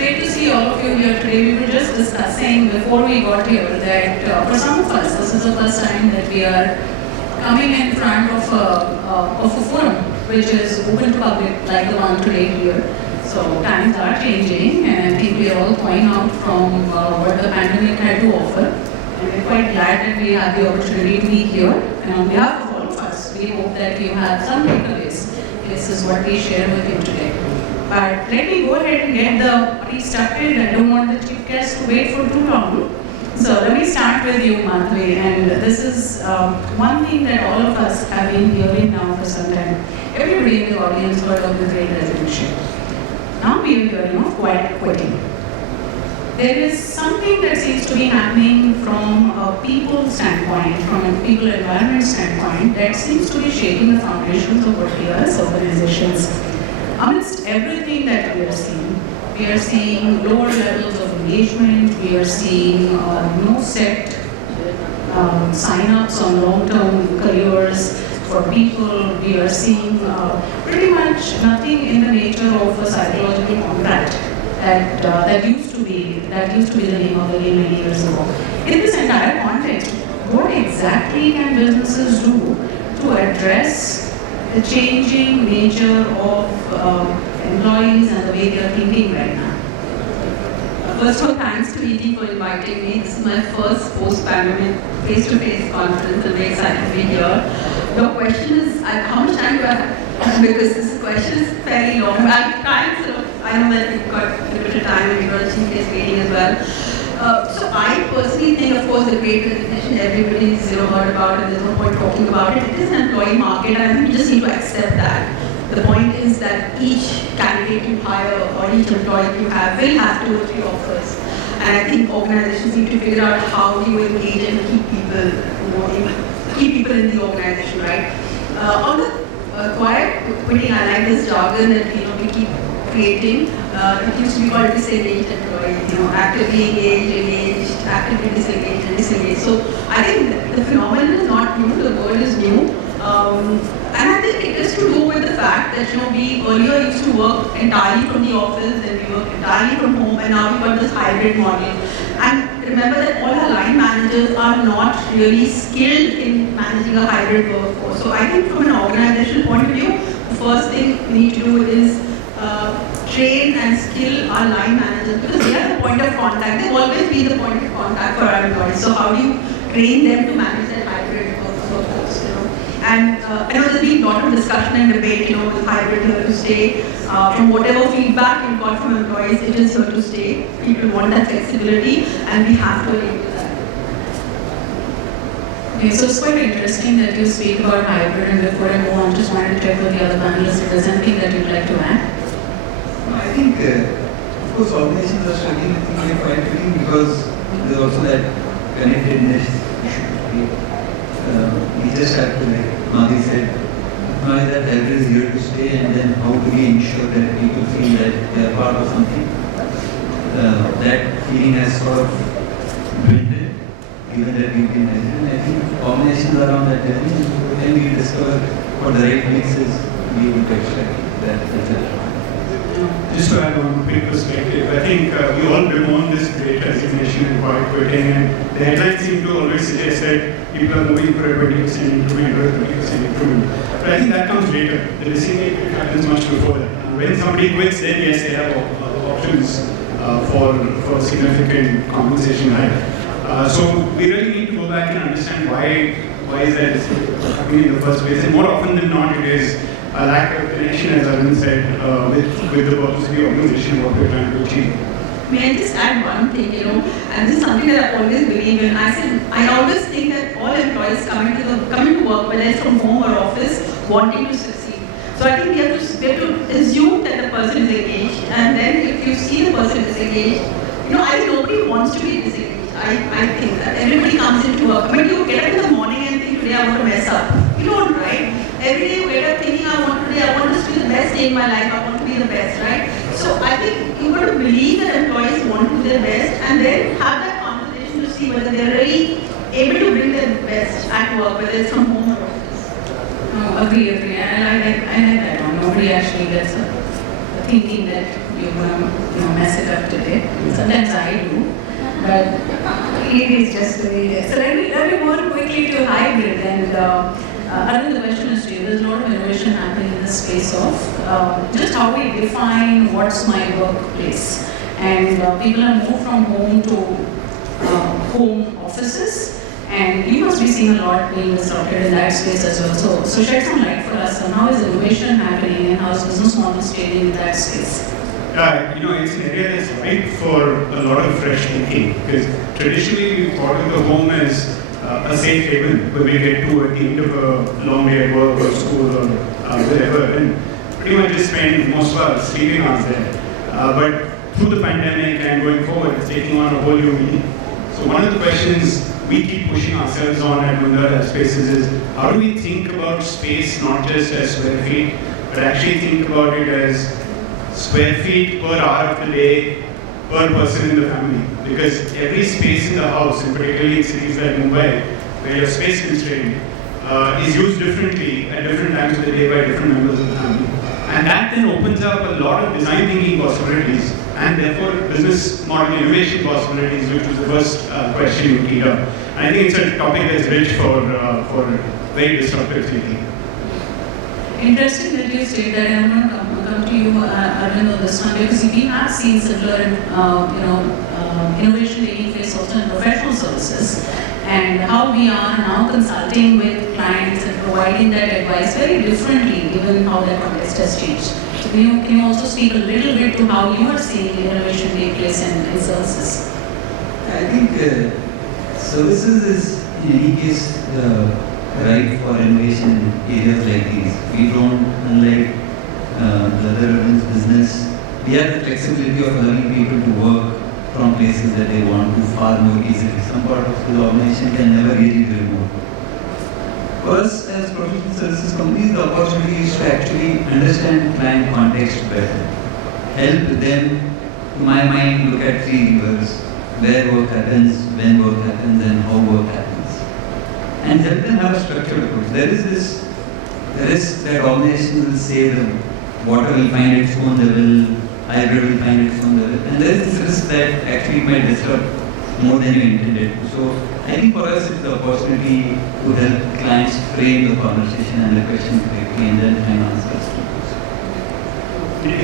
great to see all of you here today. We were just discussing before we got here that for some of us, this is the first time that we are coming in front of a forum which is open to public, like the one today here. So times are changing, and I think we are all going out from what the pandemic had to offer. And we're quite glad that we have the opportunity to be here. And on behalf of all of us, we hope that you have some takeaways. This is what we share with you today. But let me go ahead and get the party started. I don't want the chief guest to wait for too long. So let me start with you, Madhavi. And this is one thing that all of us have been hearing now for some time. Everybody in the audience heard of the Great Resignation. Now we are hearing of quiet quitting. There is something that seems to be happening from a people standpoint, from a people environment standpoint, that seems to be shaping the foundations of what we are as organizations. Amidst everything that we are seeing lower levels of engagement, we are seeing no set sign-ups on long-term careers for people, we are seeing pretty much nothing in the nature of a psychological contract that used to be the name of the game many years ago. In this entire context, what exactly can businesses do to address the changing nature of employees and the way they are thinking right now? First of all, thanks to ET for inviting me. This is my first post-pandemic face-to-face conference. I'm very excited to be here. Your question is, how much time do I have? Because this question is fairly long. I know that we've got limited time and you've got a chief guest waiting as well. So I personally think, of course, the Great Resignation, everybody's heard about it, and there's no point talking about it. It is an employee market, and I think we just need to accept that. The point is that each candidate you hire or each employee you have will have 2 or 3 offers. And I think organizations need to figure out how do you engage and keep people in the organization, right? On the quiet quitting, I like this jargon that we keep creating. It used to be called disengaged employees, actively engaged, actively disengaged, and disengaged. So I think the phenomenon is not new, the word is new. And I think it is to do with the fact that we earlier used to work entirely from the office, then we work entirely from home, and now we've got this hybrid model. And remember that all our line managers are not really skilled in managing a hybrid workforce. So I think from an organizational point of view, the first thing we need to do is train and skill our line managers, because they are the point of contact. They've always been the point of contact for our employees. So how do you train them to manage that hybrid workforce? And I know there's been a lot of discussion and debate, with hybrid here to stay. From whatever feedback you've got from employees, it is here to stay. People want that flexibility, and we have to enable that. Okay, so it's quite interesting that you speak about hybrid, and before I go on, just wanted to check with the other panelists if there's anything that you'd like to add. I think, of course, organizations are struggling with thinking of quiet quitting because there's also that connectedness issue. We just have to, like Madhavi said, acknowledge that hybrid is here to stay, and then how do we ensure that people feel that they are part of something. That feeling has sort of dwindled, given that we've been hybrid. I think organizations are on that journey, and when we discover what the right mix is, we will extract that result. Just to add one quick perspective, I think we all bemoan this Great Resignation and quiet quitting, and the headlines seem to always suggest that people are moving for a 20% increment or a 30% increment. But I think that comes later. The resignation happens much before that. When somebody quits, then yes, they have options for a significant compensation hike. So we really need to go back and understand why is that happening in the first place. And more often than not, it is a lack of connection, as Arvind said, with the purpose of the organization, what we're trying to achieve. May I just add one thing, and this is something that I always believe in. I always think that all employees coming to work, whether it's from home or office, wanting to succeed. So I think we have to assume that the person is engaged, and then if you see the person is engaged, I think nobody wants to be disengaged. I think that everybody comes into work. I mean, you get up in the morning and think, today I want to mess up. You don't, right? Every day you get up thinking, I want this to be the best day in my life, I want to be the best, right? So I think you've got to believe that employees want to do their best, and then have that conversation to see whether they're really able to bring their best at work, whether it's from home or office. No, agree. And I like that one. Nobody actually gets thinking that you're going to mess it up today. Sometimes I do, but it is just the way it is. So let me move quickly to hybrid. And Arvind, the question is to you. There's a lot of innovation happening in the space of just how we define what's my workplace. And people have moved from home to home offices. And you must be seeing a lot being disrupted in that space as well. So shed some light for us on how is innovation happening and how is business models changing in that space. It's an area that's ripe for a lot of fresh thinking, because traditionally we thought of the home as a safe haven where we get to at the end of a long day at work or school or wherever, and pretty much just spend most of our sleeping hours there. But through the pandemic and going forward, it's taking on a whole new meaning. So one of the questions we keep pushing ourselves on at Mahindra Lifespaces is how do we think about space not just as square feet, but actually think about it as square feet per hour of the day, per person in the family. Because every space in the house, and particularly in cities like Mumbai, where you're space constrained, is used differently at different times of the day by different members of the family. And that then opens up a lot of design thinking possibilities, and therefore business model innovation possibilities, which was the first question you teed up. And I think it's a topic that's rich for very disruptive thinking. Interesting that you state that, and I'm going to come to you, Arvind, on this one, because we have seen similar, innovation taking place also in professional services, and how we are now consulting with clients and providing that advice very differently, given how the context has changed. So can you also speak a little bit to how you are seeing innovation take place in services? I think services is in any case right for innovation in areas like these. We don't, unlike the other business, we have the flexibility of allowing people to work from places that they want to far more easily. Some part of the organization can never really be removed. For us as professional services companies, the opportunity is to actually understand client context better. Help them, to my mind, look at three levers: where work happens, when work happens, and how work happens. And help them have a structured approach. There is this risk that organizations will say that water will find its own level, hybrid will find its own level, and there is this risk that actually might disrupt more than you intended. So I think for us it's the opportunity to help clients frame the conversation and the question correctly and then find answers.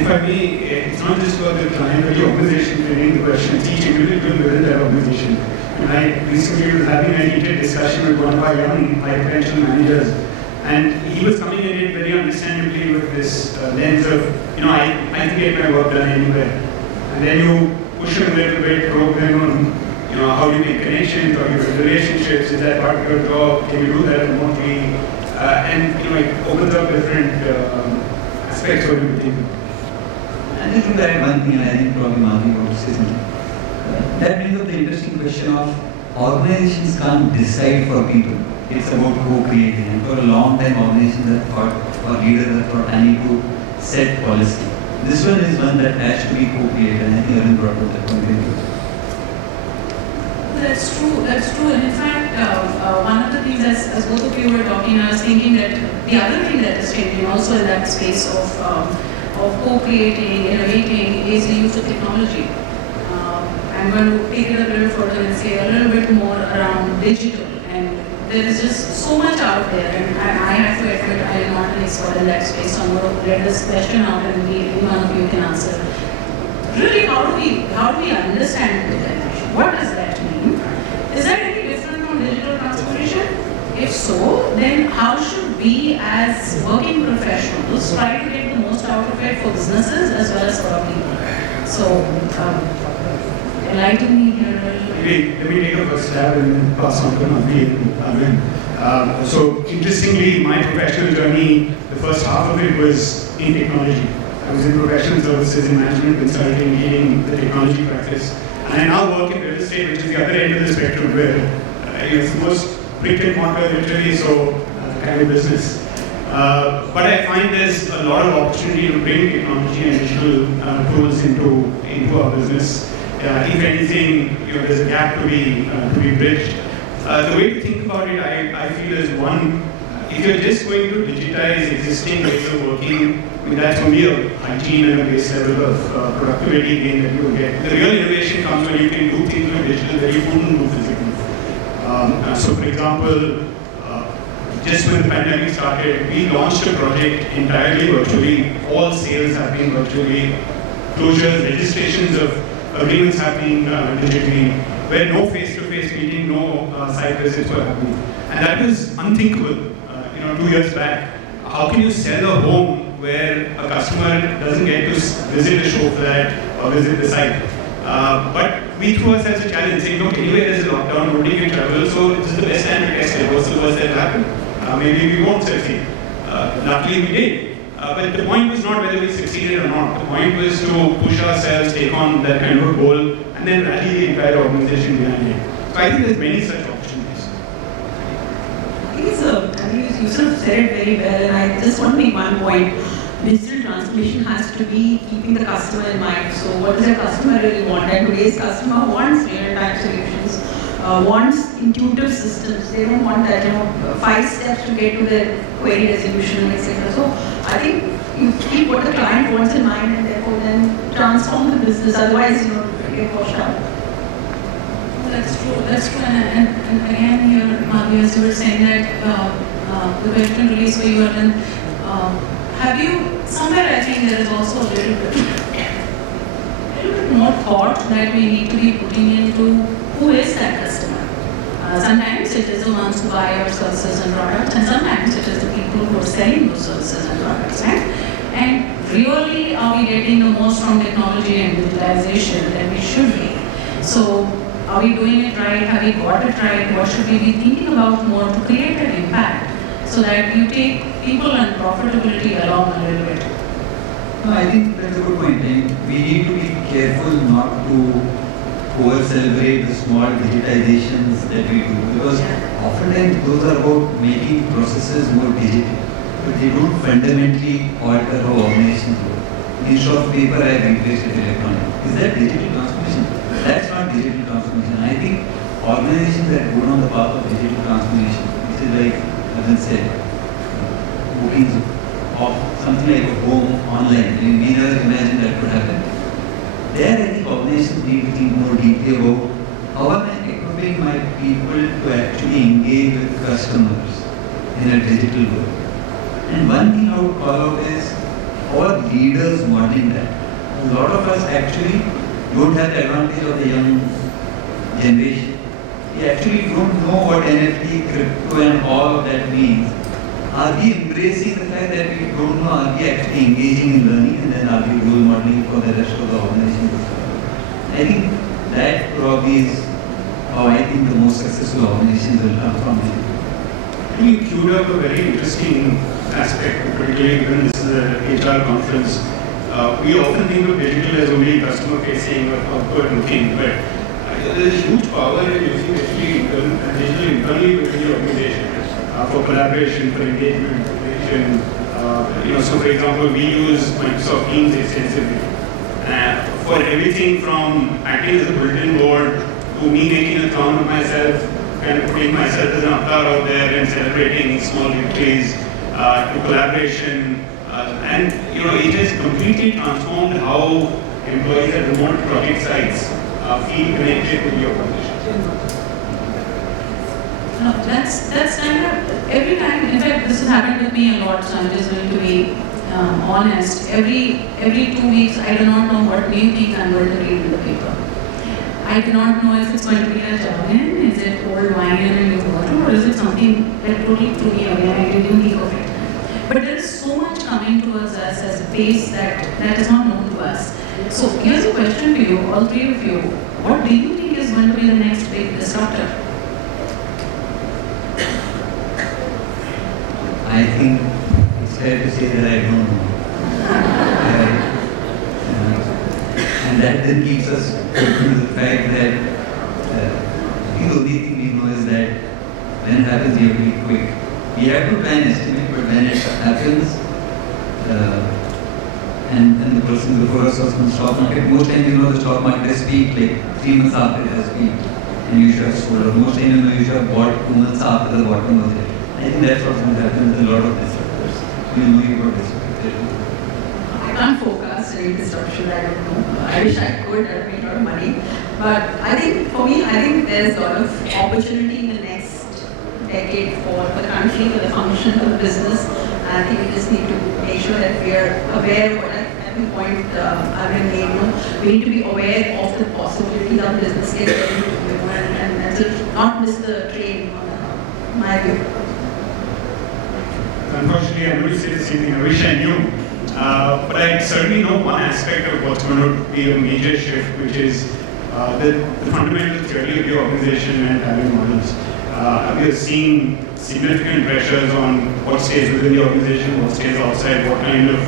If I may, it's not just about the client or the organization framing the questions, each individual within that organization. And I recently was having a heated discussion with one of our young high potential managers, and he was coming at it very understandably with this lens of, I can get my work done anywhere. And then you push him a little bit, probe him on, how do you make connections, how do you build relationships, is that part of your job, can you do that remotely? And it opens up different aspects of your thinking. And just to add one thing, I think probably Madhavi would say something. That brings up the interesting question of organizations can't decide for people. It's about co-creating. And for a long time, organizations have thought, or leaders have thought, I need to set policy. This one is one that has to be co-created, and I think Arvind brought up that point. That's true. And in fact, one of the things as both of you were talking, I was thinking that the other thing that is changing also in that space of co-creating, innovating is the use of technology. I'm going to take it a little further and say a little bit more around digital. And there is just so much out there, and I have to admit I am not an expert in that space, so I'm going to let this question out and any one of you can answer. Really, how do we understand digitalization? What does that mean? Is that any different from digital transformation? If so, then how should we as working professionals try to get the most out of it for businesses as well as for our people? So, enlighten me here. Let me take a first stab and then pass on to Madhavi and Arvind. So interestingly, my professional journey, the first half of it was in technology. I was in professional services, in management consulting, leading the technology practice. And I now work in real estate, which is the other end of the spectrum, where it's the most brick and mortar, literally, kind of business. But I find there's a lot of opportunity to bring technology and digital tools into our business. If anything, there's a gap to be bridged. The way to think about it, I feel, is one, if you're just going to digitize existing ways of working, I mean, that's only a hygiene and a base level of productivity gain that you will get. The real innovation comes when you can do things with digital that you couldn't do physically. So for example, just when the pandemic started, we launched a project entirely virtually, all sales happening virtually, closures, registrations of agreements happening digitally, where no face-to-face meeting, no site visits were happening. And that was unthinkable, 2 years back. How can you sell a home where a customer doesn't get to visit the show flat or visit the site? But we threw ourselves a challenge, saying, look, anyway there's a lockdown, nobody can travel, so this is the best time to test it. What's the worst that will happen? Maybe we won't succeed. Luckily we did. But the point was not whether we succeeded or not. The point was to push ourselves, take on that kind of a goal, and then rally the entire organization behind it. So I think there's many such opportunities. You sort of said it very well, and I just want to make one point. Digital transformation has to be keeping the customer in mind. So what does the customer really want? And today's customer wants real-time solutions, wants intuitive systems. They don't want that, 5 steps to get to the query resolution, etc. So I think you keep what the client wants in mind and therefore then transform the business. Otherwise, you get washed out. That's true. And again, here, Madhavi, as you were saying that the question really for you, and have you, somewhere I think there is also a little bit more thought that we need to be putting into who is that customer. Sometimes it is the ones who buy our services and products, and sometimes it is the people who are selling those services and products, right? And really, are we getting the most from technology and digitalization that we should be? So, are we doing it right? Have we got it right? What should we be thinking about more to create an impact so that you take people and profitability along a little bit? No, I think that's a good point. And we need to be careful not to over-celebrate the small digitizations that we do, because oftentimes those are about making processes more digital, but they don't fundamentally alter how organizations work. Instead of paper, I have replaced it with electronic. Is that digital transformation? That's not digital transformation. I think organizations that go down the path of digital transformation, which is like, as I said, bookings of something like a home online. We never imagined that could happen. There, I think organizations need to think more deeply about how am I equipping my people to actually engage with customers in a digital world. And one thing I would call out is our leaders modeling that. A lot of us actually don't have the advantage of the young generation. We actually don't know what NFT, crypto and all of that means. Are we embracing the fact that we don't know? Are we actually engaging in learning, and then are we role modeling for the rest of the organization? I think that probably is how I think the most successful organizations will come from. You queued up a very interesting aspect, particularly given this is an HR conference. We often think of digital as only customer facing or outward looking, but there is huge power in using digital internally within the organization. For collaboration, for engagement, information. So for example, we use Microsoft Teams extensively. For everything from acting as a bulletin board to me making a clown of myself, kind of putting myself as an avatar out there and celebrating small victories, to collaboration. And it has completely transformed how employees at remote project sites feel connected to the organization. No, that's kind of every time. In fact, this has happened with me a lot. So I'm just going to be honest. Every 2 weeks, I do not know what new thing I'm going to read in the paper. I do not know if it's going to be a jargon, is it old wine and new water, or is it something that totally threw me away? I didn't think of it. But there is so much coming towards us as a base that is not known to us. So here's a question to you, all three of you. What do you think is going to be the next big disruptor? I think it's fair to say that I don't know. And that then keeps us open to the fact that the only thing we know is that when it happens, you have to be quick. We have to try and estimate, but when it happens, and the person before us was from the stock market, most times the stock market has peaked like 3 months after it has peaked, and you should have sold. Or most times you should have bought 2 months after the bottom was there. I think that's what's going to happen with a lot of disruptors. We know about disruptors. I can't forecast any disruption, I don't know. I wish I could, I'd make a lot of money. But I think, for me, I think there's a lot of opportunity in the next decade for the country, for the function, for the business. And I think we just need to make sure that we are aware of what the point Arvind made. We need to be aware of the possibilities of business can get into, and to not miss the train, my view. Unfortunately, I'm going to say the same thing. I wish I knew. But I certainly know one aspect of what's going to be a major shift, which is the fundamental theory of the organization and talent models. We are seeing significant pressures on what stays within the organization, what stays outside, what kind of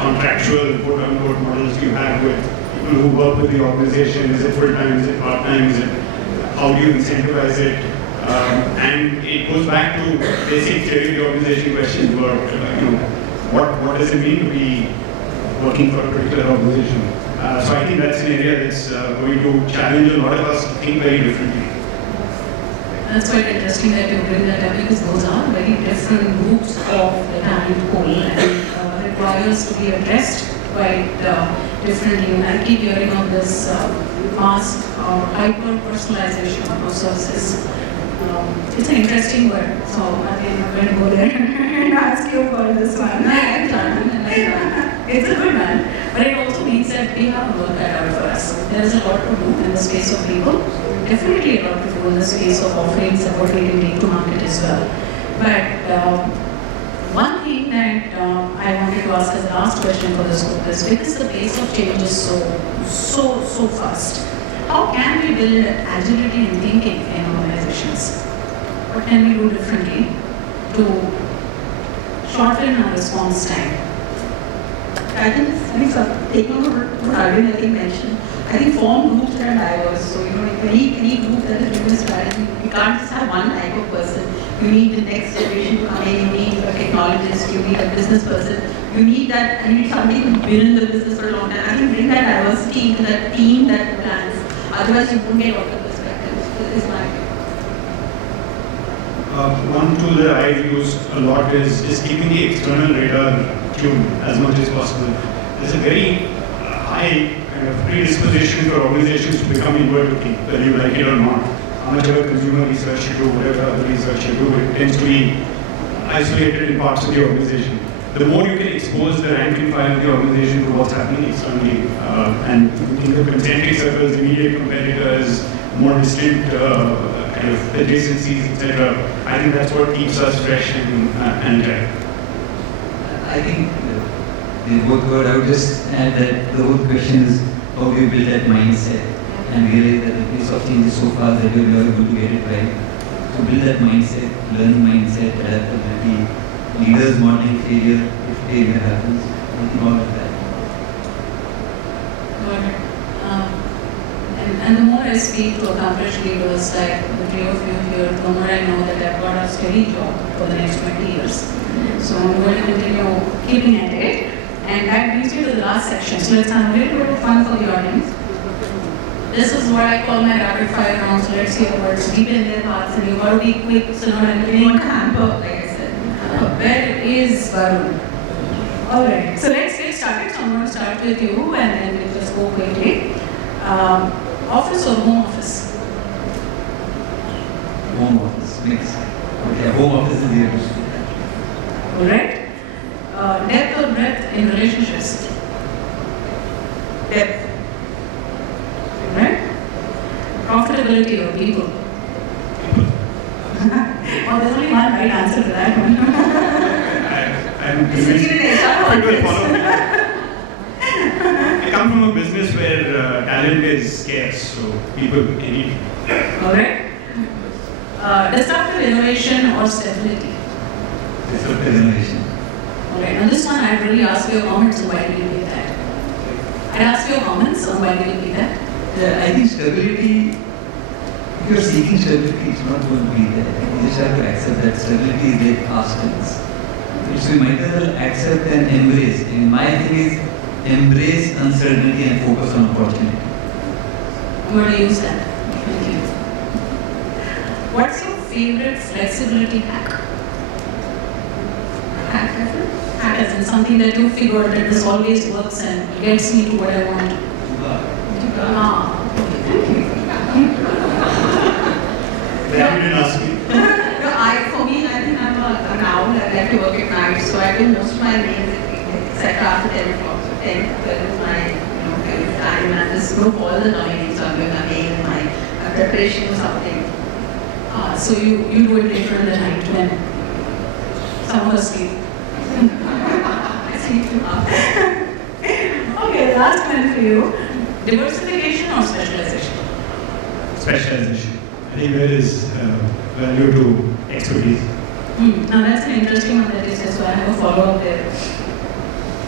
contractual, quote-unquote, models you have with people who work with the organization. Is it full-time, is it part-time, is it, how do you incentivize it? And it goes back to basic theory of the organization questions about, what does it mean to be working for a particular organization? So I think that's an area that's going to challenge a lot of us to think very differently. That's quite interesting that you bring that up, because those are very different groups of the talent pool and requires to be addressed quite differently. And I keep hearing of this mass hyper-personalization of services. It's an interesting word, so I think I'm going to go there and ask you for this one. It's a good one, but it also means that we have to work that out for us. There is a lot to do in the space of people, definitely a lot to do in the space of offerings and what we can take to market as well. But one thing that I wanted to ask as the last question for this group is, because the pace of change is so fast, how can we build agility in thinking in organizations? What can we do differently to shorten our response time? I think taking over what Arvind mentioned, I think form groups that are diverse. So any group that is doing a strategy, you can't just have one type of person. You need the next generation to come in, you need a technologist, you need a business person, you need that, and you need somebody who's been in the business for a long time. I think bring that diversity into that team that plans. Otherwise you won't get all the perspectives, is my view. One tool that I've used a lot is just keeping the external radar tuned as much as possible. There's a very high kind of predisposition for organizations to become inward-looking, whether you like it or not. How much of a consumer research you do, whatever other research you do, it tends to be isolated in parts of the organization. The more you can expose the rank and file of the organization to what's happening externally, and think of concentric circles, immediate competitors, more distant kind of adjacencies, etc. I think that's what keeps us fresh and dry. I think they both covered. I would just add that the whole question is how do you build that mindset and realize that the pace of change is so fast that you're not able to get it right. So build that mindset, learning mindset, adaptability, leaders modeling failure if failure happens, I think all of that. Got it. And the more I speak to accomplished leaders like the three of you here, the more I know that I've got a steady job for the next 20 years. So I'm going to continue keeping at it. And that brings me to the last section. So let's have a little bit of fun for the audience. This is what I call my rapid fire round. So let's hear words deep in their hearts, and you've got to be quick, so not anything to hamper, like I said. Where is Varun? Alright, so let's get started. So I'm going to start with you, and then we'll just go quickly. Office or home office? Home office, mix. Okay, home office is the other. Alright. Depth or breadth in relationships? Depth. Right? Profitability of people? Oh, there's only one right answer to that one. I'm This is even I will HR follow me. I come from a business where talent is scarce, so people need. Alright. Disruptive innovation or stability? Disruptive innovation. Alright, now this one I'd really ask your comments on why do you do that? I'd ask your comments on why do you do that? Yeah, I think stability, if you're seeking stability, it's not going to be there. You just have to accept that stability is like past tense. So you might as well accept and embrace. And my thing is embrace uncertainty and focus on opportunity. I'm going to use that. Thank you. What's your favorite flexibility hack? Hack as in? As in something that you figured that this always works and gets me to what I want. Okay, thank you. They didn't ask me. No, for me, I think I'm an owl. I like to work at night, so I do most of my mails etc. after 10 o'clock. So 10 to 12 is my kind of time, and this group all the time. So I'm doing my mail, my preparation or something. So you do it later in the night when some of us sleep. I sleep too hard. Okay, last one for you. Diversification or specialization? Specialization. I think there is value to expertise. Now that's an interesting one that you said, so I have a follow-up there.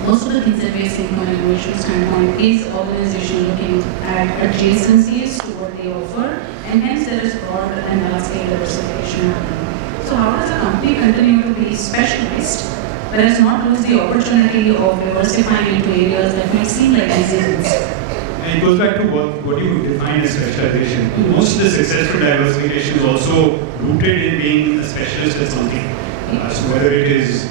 Most of the things that we are seeing from an innovation standpoint is organization looking at adjacencies to what they offer, and hence there is broad and large-scale diversification happening. So how does a company continue to be specialized, whereas not lose the opportunity of diversifying into areas that might seem like easy ones? And it goes back to what you define as specialization. Most of the successful diversification is also rooted in being a specialist at something. So whether it is,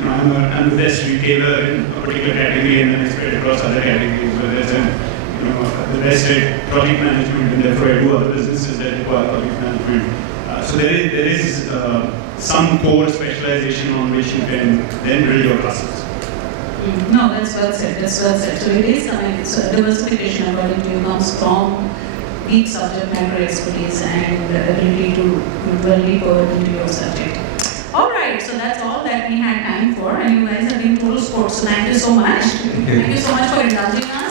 I'm the best retailer in a particular category and then I spread across other categories, whether it's the best at project management and therefore I do other businesses that require project management. So there is some core specialization on which you can then build your clusters. No, that's well said. That's well said. So it is, so diversification according to you comes from deep subject matter expertise and ability to dwell deeper into your subject. All right, so that's all that we had time for, and you guys have been total sports. So thank you so much. Thank you so much for indulging us.